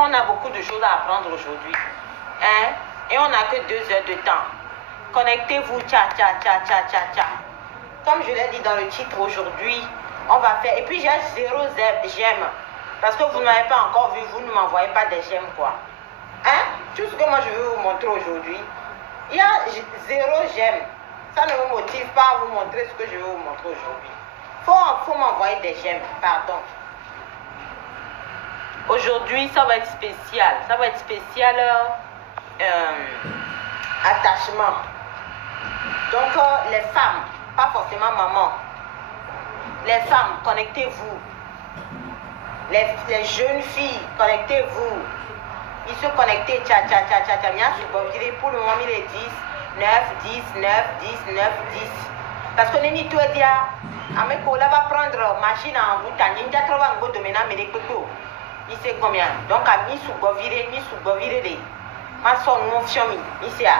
on a beaucoup de choses à apprendre aujourd'hui. Hein? Et on n'a que 2 heures de temps. Connectez-vous, tcha, tcha, tcha, tcha, tcha, tcha. Comme je l'ai dit dans le titre aujourd'hui, on va faire... Et puis j'ai 0 j'aime. Parce que vous ne m'avez pas encore vu, vous ne m'envoyez pas des j'aime, quoi. Hein? Tout ce que moi je veux vous montrer aujourd'hui, il y a 0 j'aime. Ça ne me motive pas à vous montrer ce que je veux vous montrer aujourd'hui. Faut m'envoyer des j'aime, pardon. Aujourd'hui, ça va être spécial. Ça va être spécial attachement. Donc, les femmes, pas forcément maman. Les femmes, connectez-vous. Les jeunes filles, connectez-vous. Ils se connectent, tcha, tcha, tcha, tcha, tcha. Pour le moment, il est 10, 9, 10, 9, 10, 9, 10. Parce que Nini Touedia, Ameko, là va prendre machine en route, il y a 80 go de maintenant, mais les coteaux. Il sait combien. Donc, à mi sous govire, ma son non fiomi, ici à.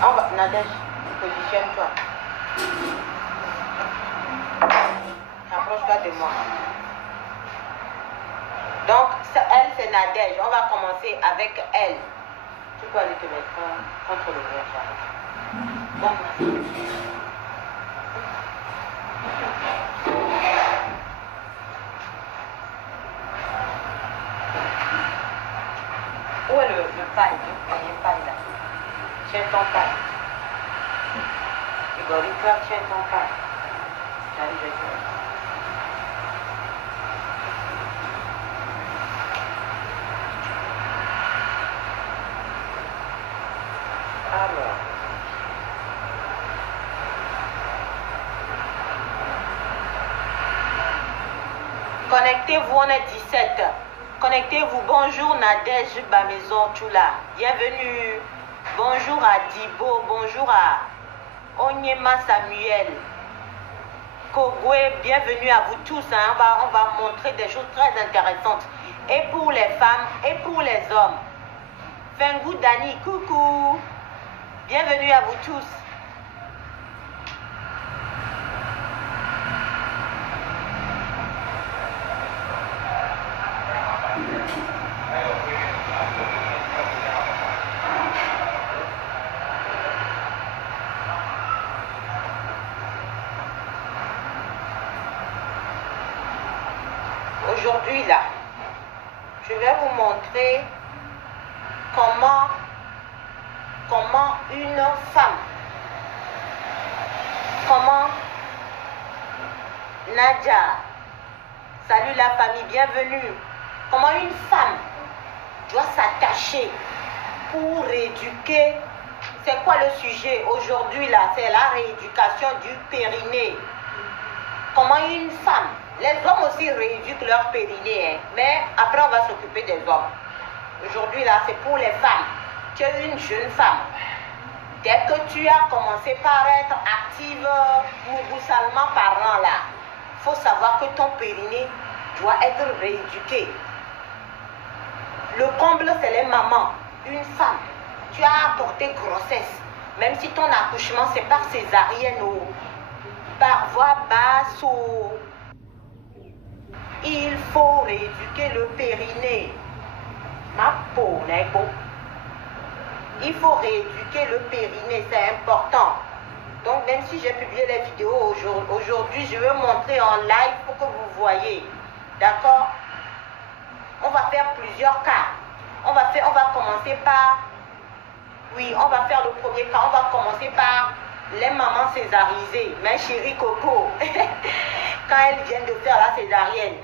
On va, Nadège, positionne-toi. Approche-toi de moi. Donc, elle, c'est Nadège. On va commencer avec elle. Tu peux aller te mettre contre le mur, ça. Bon, où est le paille? Le paille là. Tiens ton paille. Igorika, tiens ton paille. J'arrive, je vais. Alors. Connectez-vous, on est 17. Connectez-vous. Bonjour Nadège Bamaison Tchoula. Bienvenue. Bonjour à Dibo. Bonjour à Onyema Samuel. Kogwe, bienvenue à vous tous. Hein. On va montrer des choses très intéressantes. Et pour les femmes et pour les hommes. Fengou Dani, coucou. Bienvenue à vous tous. Aujourd'hui là, je vais vous montrer comment une femme, comment Nadia, salut la famille, bienvenue, comment une femme doit s'attacher pour rééduquer. C'est quoi le sujet aujourd'hui là? C'est la rééducation du périnée. Comment une femme, les hommes aussi rééduquent leur périnée, hein, mais après on va s'occuper des hommes. Aujourd'hui là, c'est pour les femmes. Tu es une jeune femme. Dès que tu as commencé par être active, moubousalement parlant là, il faut savoir que ton périnée doit être rééduqué. Le comble, c'est les mamans. Une femme, tu as apporté grossesse, même si ton accouchement c'est par césarienne ou par voie basse ou... Il faut rééduquer le périnée. Ma peau n'est pas. Il faut rééduquer le périnée, c'est important. Donc même si j'ai publié les vidéos aujourd'hui, je vais montrer en live pour que vous voyez. D'accord? On va faire plusieurs cas. On va commencer par... Oui, on va faire le premier cas. On va commencer par les mamans césarisées. Mais chérie Coco, quand elles viennent de faire la césarienne,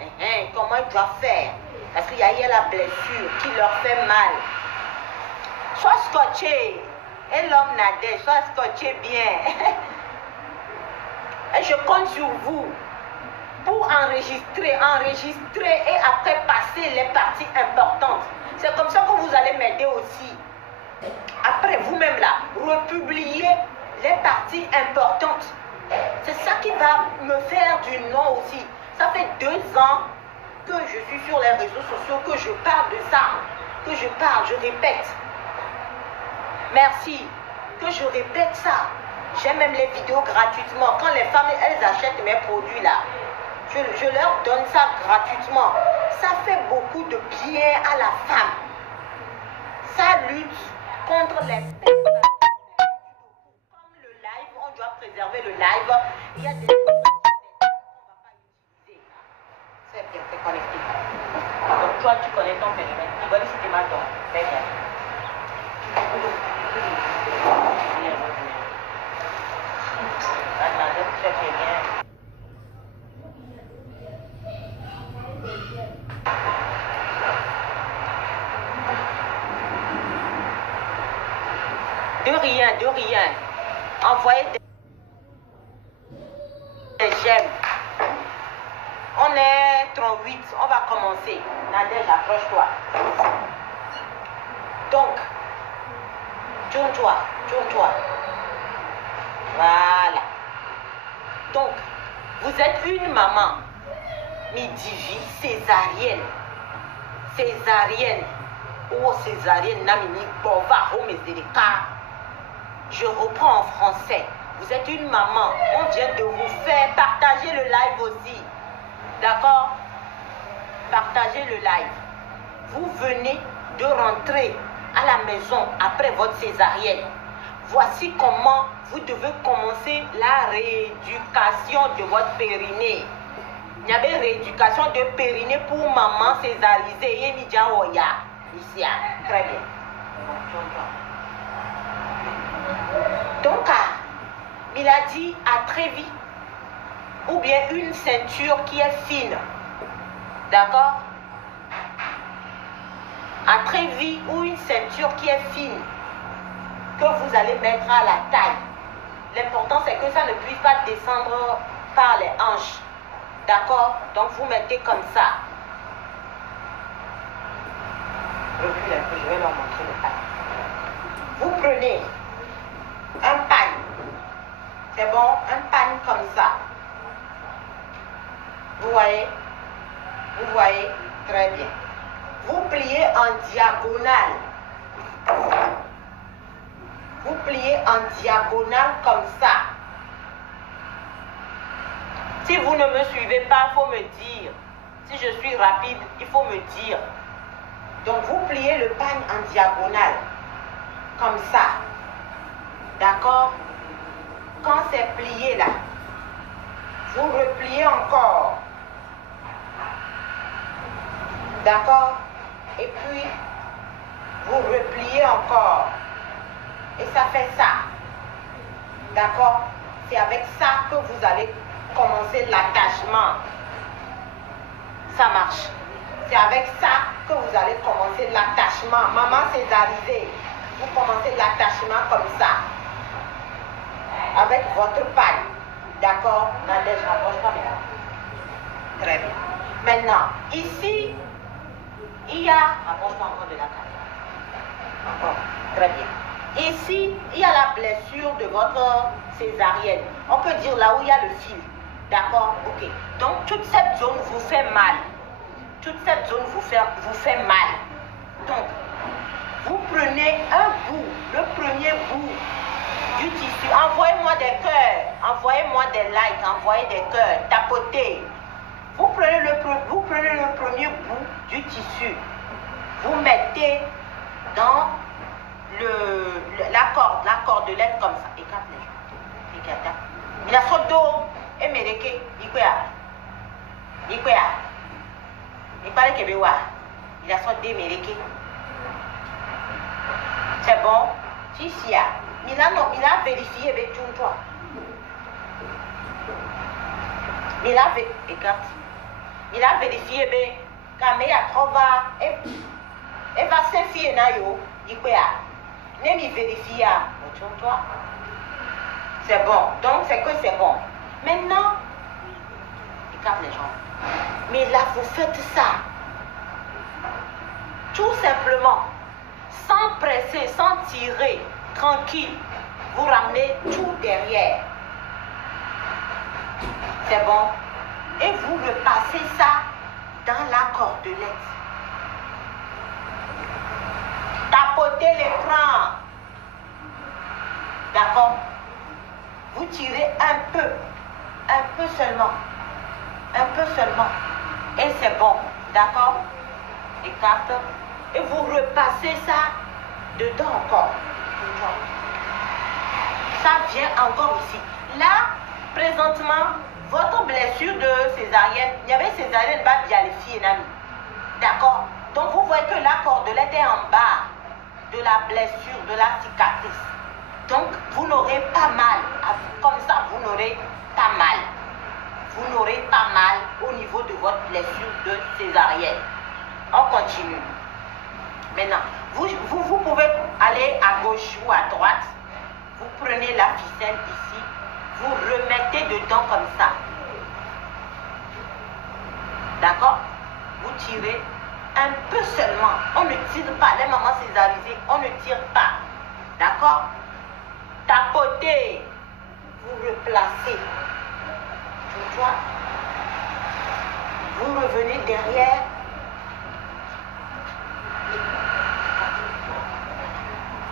comment elles doivent faire? Parce qu'il y a la blessure qui leur fait mal. Sois scotché. Et l'homme Nadège, sois scotché bien. Et je compte sur vous pour enregistrer et après passer les parties importantes. C'est comme ça que vous allez m'aider aussi. Après, vous-même là, republier les parties importantes. C'est ça qui va me faire du nom aussi. Ça fait 2 ans que je suis sur les réseaux sociaux, que je parle de ça, que je parle, je répète. Merci, que je répète ça. J'ai même les vidéos gratuitement. Quand les femmes, elles achètent mes produits là, Je leur donne ça gratuitement. Ça fait beaucoup de bien à la femme. Ça lutte contre les personnes. Comme le live, on doit préserver le live. Il y a des choses qu'on ne va pas utiliser. C'est bien, c'est connecté. Donc toi, tu connais ton périmètre. Tu connais si tu m'as donné. Très bien. Attendez, tu fais bien. De rien, de rien. Envoyez des j'aime. On est 38, on va commencer. Nadège, approche-toi. Donc, tourne-toi, tourne-toi. Voilà. Donc, vous êtes une maman, Midivi, césarienne. Césarienne. Oh, césarienne, namini, bova, homezélika. Je reprends en français. Vous êtes une maman. On vient de vous faire partager le live aussi. D'accord? Partagez le live. Vous venez de rentrer à la maison après votre césarienne. Voici comment vous devez commencer la rééducation de votre périnée. Il y avait rééducation de périnée pour maman césarisée. Ici, très bien. Donc, il a dit à très vite, ou bien une ceinture qui est fine. D'accord? À très vite ou une ceinture qui est fine que vous allez mettre à la taille. L'important c'est que ça ne puisse pas descendre par les hanches. D'accord? Donc vous mettez comme ça. Recule un peu, je vais leur montrer le pagne. Vous prenez un pagne. C'est bon? Un pagne comme ça. Vous voyez? Vous voyez? Très bien. Vous pliez en diagonale. Vous pliez en diagonale comme ça. Si vous ne me suivez pas, il faut me dire. Si je suis rapide, il faut me dire. Donc vous pliez le pagne en diagonale. Comme ça. D'accord? Quand c'est plié là, vous repliez encore. D'accord? Et puis, vous repliez encore. Et ça fait ça. D'accord? C'est avec ça que vous allez commencer l'attachement. Ça marche. C'est avec ça que vous allez commencer l'attachement. Maman césarisée. Vous commencez l'attachement comme ça. Avec votre pagne. D'accord? Nadège, rapproche-toi maintenant. Très bien. Maintenant, ici, il y a... Rapproche-toi encore de la carte. Encore. Très bien. Ici, il y a la blessure de votre césarienne. On peut dire là où il y a le fil. D'accord? Ok. Donc, toute cette zone vous fait mal. Toute cette zone vous fait mal. Donc, vous prenez un bout, le premier bout du tissu. Envoyez-moi des cœurs. Envoyez-moi des likes. Envoyez des cœurs. Tapotez. Vous prenez le premier bout du tissu. Vous mettez dans la cordelette comme ça. Écarte les gens. Écarte. Il a son dos. Et méreke. Il paraît qu'il il a son dos méreke. C'est bon. Ici, il a vérifié avec tout toi. Il a vérifié avec quand il a trouvé et va se fier na yo. Il vérifie toi. C'est bon. Donc c'est que c'est bon. Maintenant, écarte les jambes. Mais là, vous faites ça. Tout simplement. Sans presser, sans tirer. Tranquille. Vous ramenez tout derrière. C'est bon. Et vous repassez ça dans la cordelette. Tapotez l'écran. D'accord? Vous tirez un peu seulement. Un peu seulement. Et c'est bon. D'accord? Écarte. Et vous repassez ça dedans encore. Ça vient encore ici. Là, présentement, votre blessure de césarienne, il y avait césarienne, va bien les filles, d'accord? Donc vous voyez que la cordelette est en bas de la blessure, de la cicatrice. Donc vous n'aurez pas mal. Comme ça, vous n'aurez pas mal. Vous n'aurez pas mal au niveau de votre blessure de césarienne. On continue. Maintenant, vous pouvez aller à gauche ou à droite. Vous prenez la ficelle ici. Vous remettez dedans comme ça. D'accord? Vous tirez un peu seulement. On ne tire pas. Les mamans césarisées, on ne tire pas. D'accord? Tapotez. Vous replacez. Tu vois? Vous revenez derrière.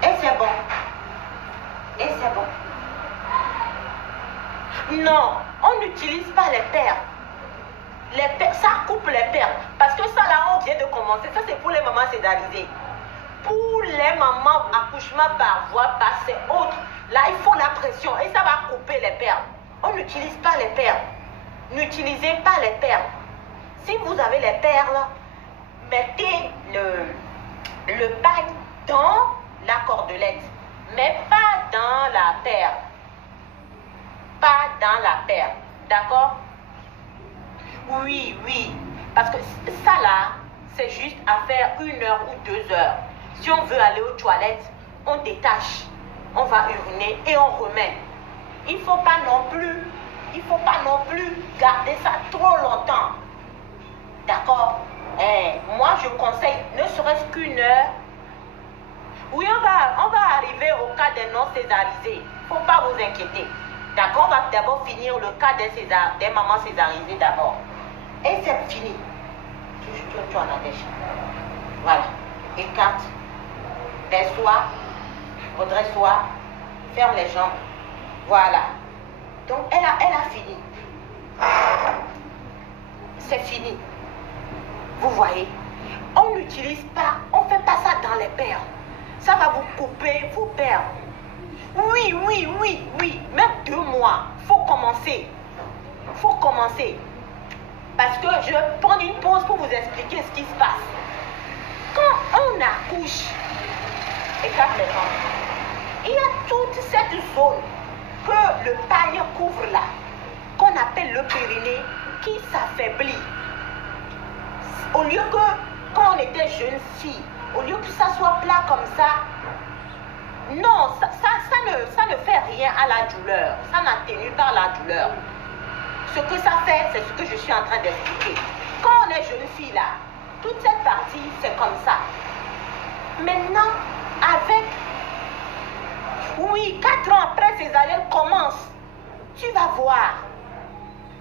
Et c'est bon. Et c'est bon. Non, on n'utilise pas les paires. Les paires, ça coupe les paires. Parce que ça là, on vient de commencer. Ça c'est pour les mamans césarisées. Pour les mamans accouchement par voie basse, c'est autre. Là, il faut la pression et ça va couper les paires. On n'utilise pas les paires. N'utilisez pas les perles. Si vous avez les perles, mettez le pagne dans la cordelette, mais pas dans la perle. Pas dans la perle. D'accord? Oui, oui. Parce que ça là, c'est juste à faire 1 heure ou 2 heures. Si on veut aller aux toilettes, on détache, on va uriner et on remet. Il ne faut pas non plus garder ça trop longtemps. D'accord? Moi, je conseille ne serait-ce qu'1 heure. Oui, on va arriver au cas des non césarisés. Il ne faut pas vous inquiéter. D'accord? On va d'abord finir le cas des mamans césarisées d'abord. Et c'est fini. Tu en as déjà. Voilà. Écarte. Baisse-toi. Redresse-toi. Ferme les jambes. Voilà. Donc, elle a fini. C'est fini. Vous voyez, on n'utilise pas, on ne fait pas ça dans les perles. Ça va vous couper vos perles. Oui, oui, oui, oui. Même 2 mois. Il faut commencer. Il faut commencer. Parce que je vais prendre une pause pour vous expliquer ce qui se passe. Quand on accouche, écarte les jambes, il y a toute cette zone que le pagne couvre là, qu'on appelle le périnée, qui s'affaiblit. Au lieu que, quand on était jeune fille, au lieu que ça soit plat comme ça, non, ça ne fait rien à la douleur. Ça n'atténue pas la douleur. Ce que ça fait, c'est ce que je suis en train d'expliquer. Quand on est jeune fille là, toute cette partie, c'est comme ça. Maintenant, avec, oui, 4 ans après césarienne commence, tu vas voir.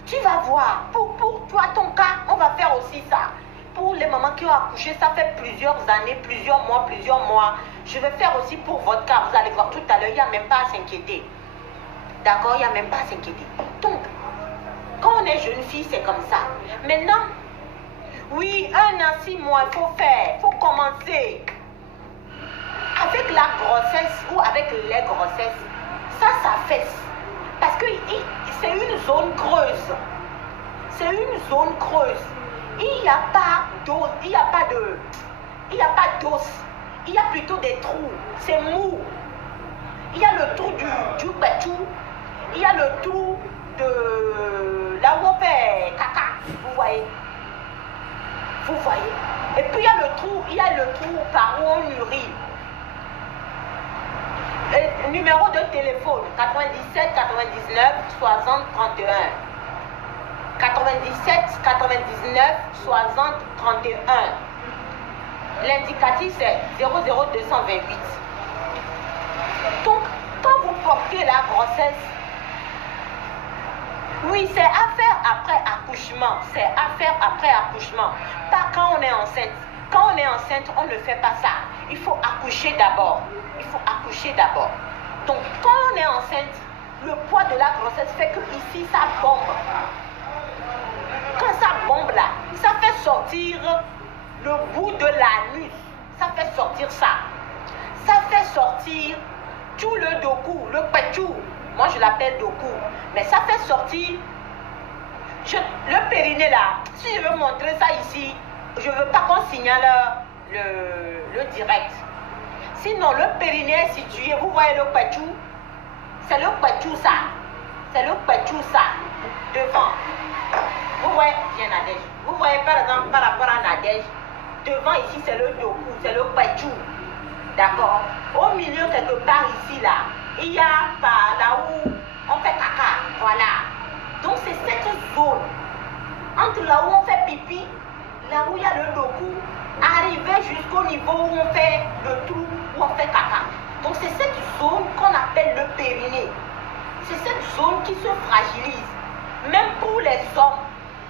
Tu vas voir. Pour toi, ton cas, on va faire aussi ça. Pour les mamans qui ont accouché, ça fait plusieurs années, plusieurs mois. Je vais faire aussi pour votre cas. Vous allez voir tout à l'heure, il n'y a même pas à s'inquiéter. D'accord? Il n'y a même pas à s'inquiéter. Donc, quand on est jeune fille, c'est comme ça. Maintenant, oui, 1 an, 6 mois, il faut faire. Il faut commencer. Avec la grossesse ou avec les grossesses, ça s'affaisse. Parce que c'est une zone creuse. C'est une zone creuse. Il n'y a pas d'os, il n'y a pas d'os, il y a plutôt des trous, c'est mou. Il y a le trou du bétou, il y a le trou de là où on fait caca, vous voyez. Vous voyez. Et puis il y a le trou par où on urine. Numéro de téléphone 97 99 60 31. 97 99 60 31. L'indicatif c'est 00228. Donc, quand vous portez la grossesse, oui, c'est à faire après accouchement. C'est à faire après accouchement. Pas quand on est enceinte. Quand on est enceinte, on ne fait pas ça. Il faut accoucher d'abord. Il faut accoucher d'abord. Donc, quand on est enceinte, le poids de la grossesse fait que ici, ça bombe. bombe là, ça fait sortir le bout de l'anus. Ça fait sortir ça. Ça fait sortir tout le doku, le pechou. Moi, je l'appelle doku. Mais ça fait sortir le périnée là. Si je veux montrer ça ici, je ne veux pas qu'on signale le direct. Sinon, le périnée est situé, vous voyez le pechou? C'est le pechou ça. C'est le pechou ça. Devant. Vous voyez, bien Nadège. Vous voyez par exemple par rapport à Nadège. Devant ici, c'est le doku, c'est le pechou. D'accord? Au milieu, quelque part ici, là, il y a par là où on fait caca. Voilà. Donc, c'est cette zone. Entre là où on fait pipi, là où il y a le doku, arriver jusqu'au niveau où on fait le trou, où on fait caca. Donc, c'est cette zone qu'on appelle le périnée. C'est cette zone qui se fragilise. Même pour les hommes,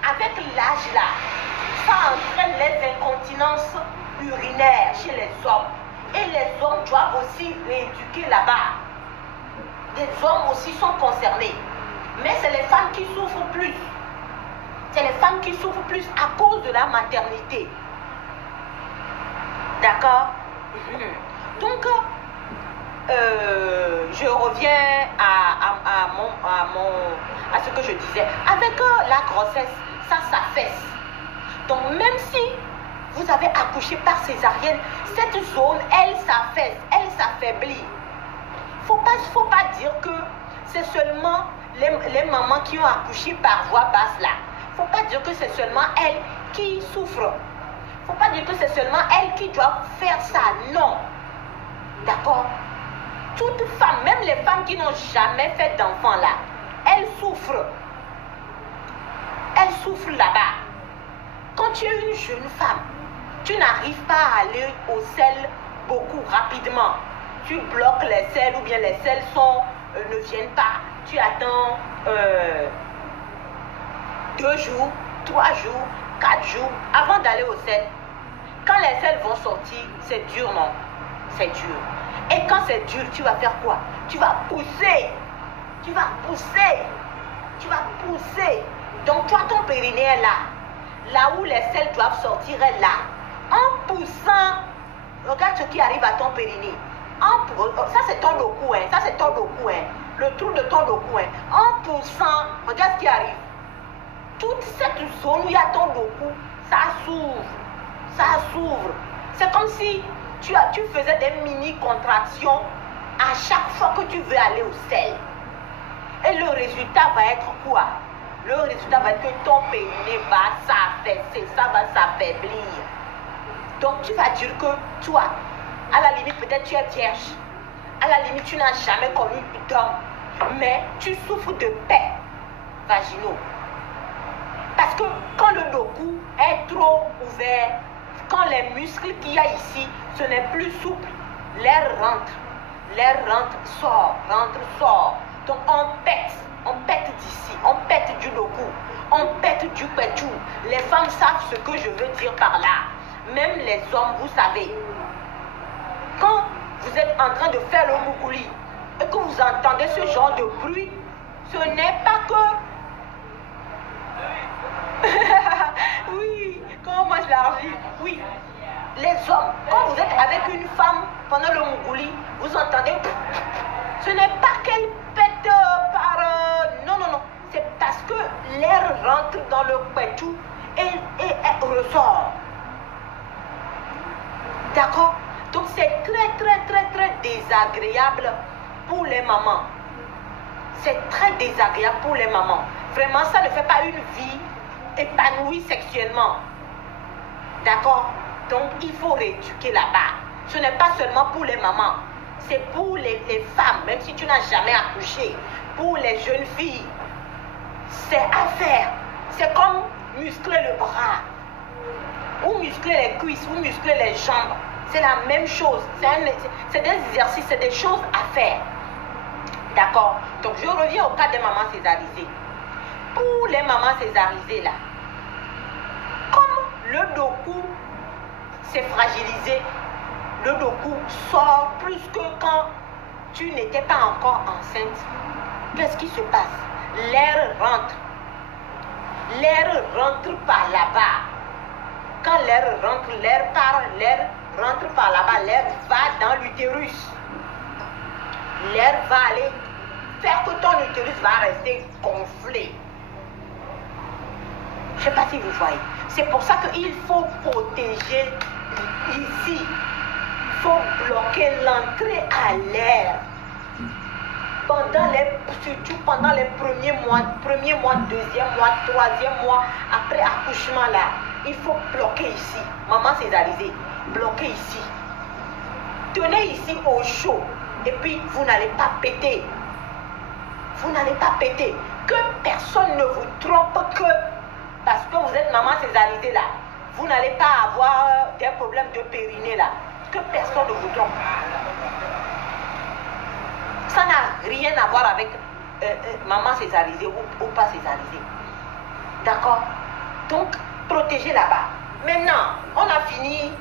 avec l'âge là, ça entraîne les incontinences urinaires chez les hommes. Et les hommes doivent aussi rééduquer là-bas. Les hommes aussi sont concernés. Mais c'est les femmes qui souffrent plus. C'est les femmes qui souffrent plus à cause de la maternité. D'accord? Donc, je reviens à ce que je disais. Avec la grossesse, ça s'affaisse. Donc, même si vous avez accouché par césarienne, cette zone, elle s'affaisse, elle s'affaiblit. Faut pas dire que c'est seulement les mamans qui ont accouché par voie basse là. Faut pas dire que c'est seulement elles qui souffrent. Faut pas dire que c'est seulement elles qui doivent faire ça. Non. D'accord? Toute femme, même les femmes qui n'ont jamais fait d'enfant là, elles souffrent. Elles souffrent là-bas. Quand tu es une jeune femme, tu n'arrives pas à aller au sel beaucoup rapidement. Tu bloques les selles ou bien les selles ne viennent pas. Tu attends 2 jours, 3 jours, 4 jours avant d'aller au sel. Quand les selles vont sortir, c'est dur, non? C'est dur. Et quand c'est dur, tu vas faire quoi? Tu vas pousser. Tu vas pousser. Tu vas pousser. Donc toi, ton périnée est là. Là où les selles doivent sortir est là. En poussant, regarde ce qui arrive à ton périnée. Ça c'est ton doku, hein. Ça c'est ton doku, hein. Le trou de ton doku, hein. En poussant, regarde ce qui arrive. Toute cette zone où il y a ton doku, ça s'ouvre. Ça s'ouvre. C'est comme si tu faisais des mini-contractions à chaque fois que tu veux aller au sel. Et le résultat va être quoi? Le résultat va être que ton périnée va s'affaisser, ça va s'affaiblir. Donc tu vas dire que toi, à la limite peut-être tu es vierge, à la limite tu n'as jamais connu d'homme, mais tu souffres de paix vaginaux. Parce que quand le doku est trop ouvert, quand les muscles qu'il y a ici, ce n'est plus souple, l'air rentre, sort, rentre, sort. Donc on pète d'ici, on pète du doku, on pète du pechou. Les femmes savent ce que je veux dire par là. Même les hommes, vous savez. Quand vous êtes en train de faire le moukouli et que vous entendez ce genre de bruit, ce n'est pas que... Oui, comment moi je l'arrive? Oui. Les hommes, quand vous êtes avec une femme pendant le moukouli, vous entendez... Ce n'est pas qu'elle pète par... Non, non, non. C'est parce que l'air rentre dans le pechou et ressort. D'accord? Donc c'est très désagréable pour les mamans. C'est très désagréable pour les mamans. Vraiment, ça ne fait pas une vie épanouie sexuellement. D'accord? Donc il faut rééduquer là-bas. Ce n'est pas seulement pour les mamans. C'est pour les femmes, même si tu n'as jamais accouché. Pour les jeunes filles. C'est à faire. C'est comme muscler le bras. Ou muscler les cuisses, ou muscler les jambes. C'est la même chose. C'est des exercices, c'est des choses à faire. D'accord? Donc je reviens au cas des mamans césarisées. Pour les mamans césarisées là, comme le doku s'est fragilisé, le doku sort plus que quand tu n'étais pas encore enceinte. Qu'est-ce qui se passe? L'air rentre. l'air rentre par là-bas. Quand l'air rentre, l'air part, l'air rentre par là-bas, l'air va dans l'utérus. L'air va aller faire que ton utérus va rester gonflé. Je ne sais pas si vous voyez. C'est pour ça qu'il faut protéger ici. Il faut bloquer l'entrée à l'air. Surtout pendant les premiers mois, deuxième mois, troisième mois, après accouchement là, il faut bloquer ici. Maman césarisée, bloquez ici. Tenez ici au chaud. Et puis, vous n'allez pas péter. Vous n'allez pas péter. Que personne ne vous trompe que parce que vous êtes maman césarisée là, vous n'allez pas avoir des problèmes de périnée là. Que personne ne vous trompe. Ça n'a rien à voir avec maman césarisée ou pas césarisée. D'accord? Donc, protégez là-bas. Maintenant, on a fini.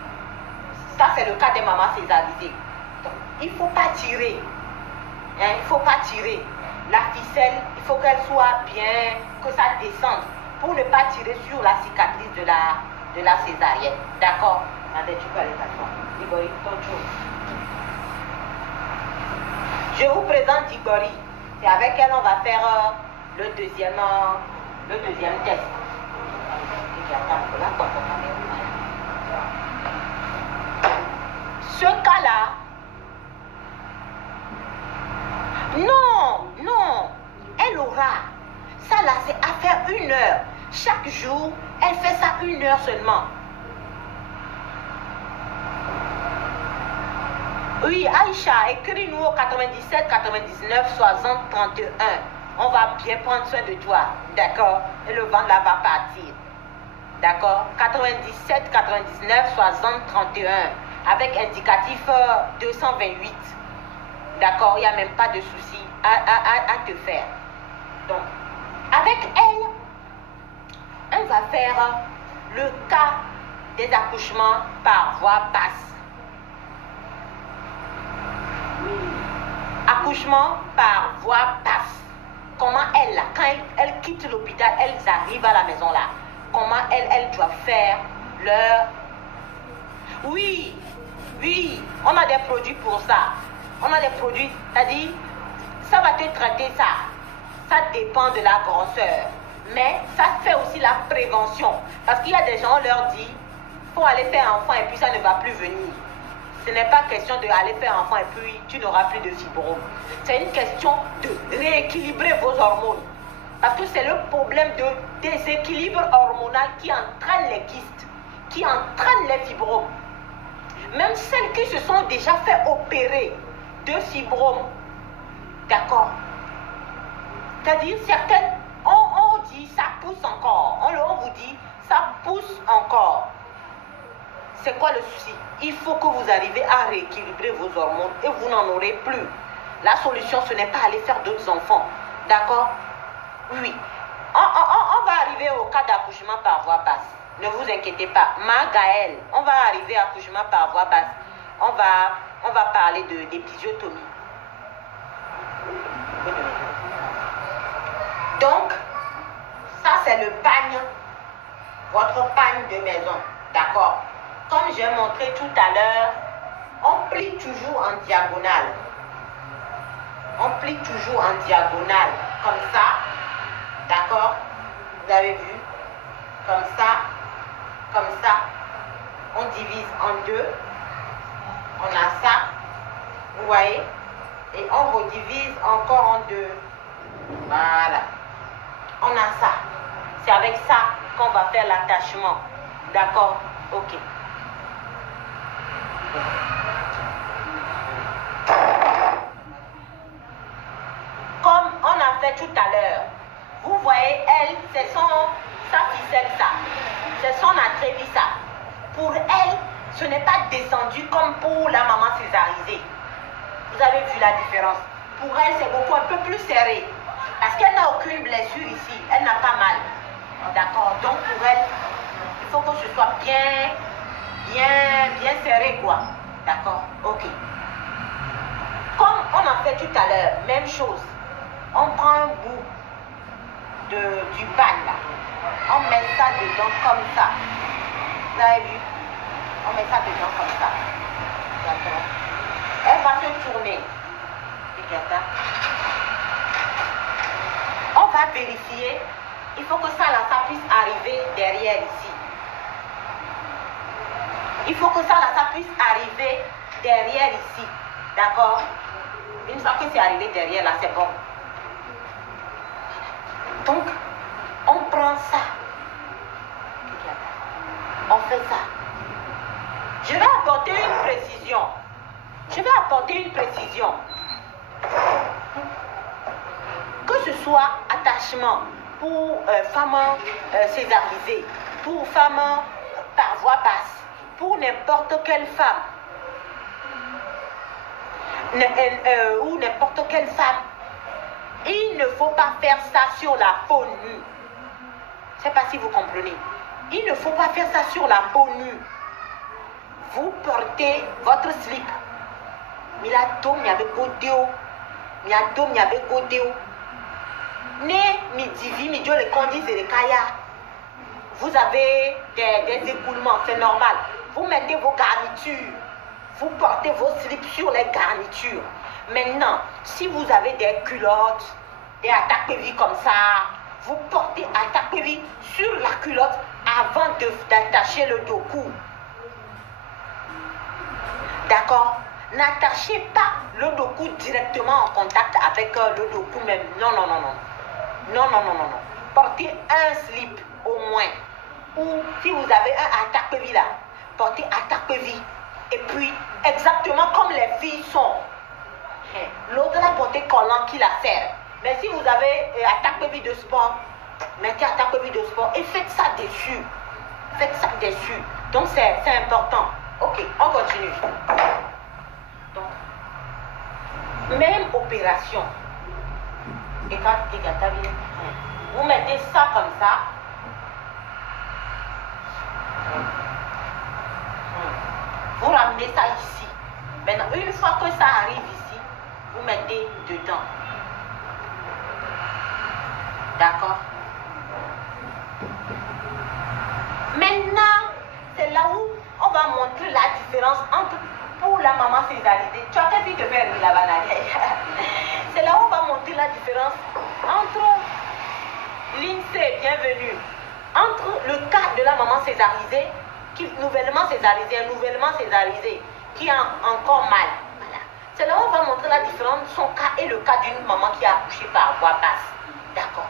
Ça, c'est le cas des mamans césarisées. Donc, il ne faut pas tirer. Hein, il ne faut pas tirer. La ficelle, il faut qu'elle soit bien, que ça descende. Pour ne pas tirer sur la cicatrice de la césarienne. D'accord? Attends, tu peux aller t'asseoir. Digori, ton tour. Je vous présente Digori. C'est avec elle on va faire le deuxième test. Ce cas-là, non, elle aura. Ça là, c'est à faire 1 heure. Chaque jour, elle fait ça 1 heure seulement. Oui, Aïcha, écris-nous au 97 99 60 31. On va bien prendre soin de toi, d'accord? Et le ventre là va partir. D'accord? 97 99 60 31. Avec indicatif 228. D'accord? Il n'y a même pas de souci à te faire. Donc, avec elle, on va faire le cas des accouchements par voie basse. Accouchement par voie basse. Comment elle, là, quand elle quitte l'hôpital, elles arrivent à la maison là. Comment elles doivent faire leur... Oui, on a des produits pour ça. On a des produits, c'est-à-dire, ça va te traiter ça. Ça dépend de la grosseur. Mais ça fait aussi la prévention. Parce qu'il y a des gens, on leur dit, il faut aller faire enfant et puis ça ne va plus venir. Ce n'est pas question d'aller faire enfant et puis tu n'auras plus de fibrome. C'est une question de rééquilibrer vos hormones. Parce que c'est le problème de déséquilibre hormonal qui entraîne les kystes, qui entraîne les fibromes. Même celles qui se sont déjà fait opérer de fibromes. D'accord? C'est-à-dire certaines, on dit ça pousse encore. On vous dit ça pousse encore. C'est quoi le souci? Il faut que vous arriviez à rééquilibrer vos hormones et vous n'en aurez plus. La solution, ce n'est pas aller faire d'autres enfants. D'accord? Oui. On va arriver au cas d'accouchement par voie basse. Ne vous inquiétez pas. Gaëlle, on va arriver à accouchement par voie basse. On va parler d'épisiotomie. Donc, ça c'est le pagne, votre pagne de maison. D'accord? Comme j'ai montré tout à l'heure, on plie toujours en diagonale. On plie toujours en diagonale, comme ça. D'accord? Vous avez vu? Comme ça. Comme ça. On divise en deux. On a ça. Vous voyez? Et on redivise encore en deux. Voilà. On a ça. C'est avec ça qu'on va faire l'attachement. D'accord? Ok. Comme on a fait tout à l'heure, vous voyez, elle, c'est sa ficelle, ça. C'est son atrévie, ça. Pour elle, ce n'est pas descendu comme pour la maman césarisée. Vous avez vu la différence. Pour elle, c'est beaucoup un peu plus serré. Parce qu'elle n'a aucune blessure ici. Elle n'a pas mal. D'accord? Donc pour elle, il faut que ce soit bien serré, quoi. D'accord? Ok. Comme on a fait tout à l'heure, même chose. On prend un bout du pan là. On met ça dedans comme ça. Vous avez vu? On met ça dedans comme ça. D'accord. Elle va se tourner. Regarde. On va vérifier. Il faut que ça là, ça puisse arriver derrière ici. Il faut que ça là, ça puisse arriver derrière ici. D'accord? Une fois que c'est arrivé derrière là, c'est bon. Donc, on prend ça. On fait ça. Je vais apporter une précision. Je vais apporter une précision. Que ce soit attachement pour femmes césarisées, pour femmes par voie basse, pour n'importe quelle femme, ou n'importe quelle femme, il ne faut pas faire ça sur la peau nue. Je ne sais pas si vous comprenez. Il ne faut pas faire ça sur la peau nue. Vous portez votre slip. Vous avez des écoulements, c'est normal. Vous mettez vos garnitures. Vous portez vos slips sur les garnitures. Maintenant, si vous avez des culottes, des attaques-vie comme ça, vous portez attaque-vie sur la culotte avant d'attacher le dos-cou. D'accord? N'attachez pas le dos-cou directement en contact avec le dos-cou même. Non, non, non, non. Non, non, non, non, non. Portez un slip au moins. Ou si vous avez un attaque-vie là, portez attaque-vie. Et puis, exactement comme les filles sont. L'autre a porté collant qui la serre. Mais si vous avez attaque-vie de sport, mettez attaque-vie de sport et faites ça dessus. Faites ça dessus. Donc, c'est important. Ok, on continue. Donc, même opération. Et quand vous mettez ça comme ça. Vous ramenez ça ici. Maintenant, une fois que ça arrive ici, vous mettez dedans. D'accord? Maintenant, c'est là où on va montrer la différence entre, pour la maman césarisée. Tu as qu'à te faire la banane. C'est là où on va montrer la différence entre l'INSEE, bienvenue, entre le cas de la maman césarisée, qui nouvellement césarisée, qui a encore mal. Voilà. C'est là où on va montrer la différence de son cas et le cas d'une maman qui a accouché par voie basse. D'accord.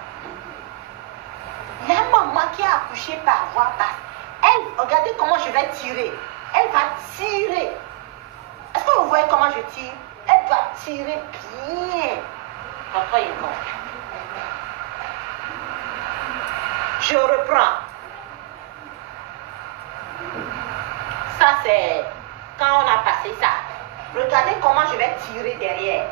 La maman qui a accouché par voie basse, elle, regardez comment je vais tirer. Elle va tirer. Est-ce que vous voyez comment je tire? Elle doit tirer bien. Je reprends. Ça, c'est quand on a passé ça. Regardez comment je vais tirer derrière.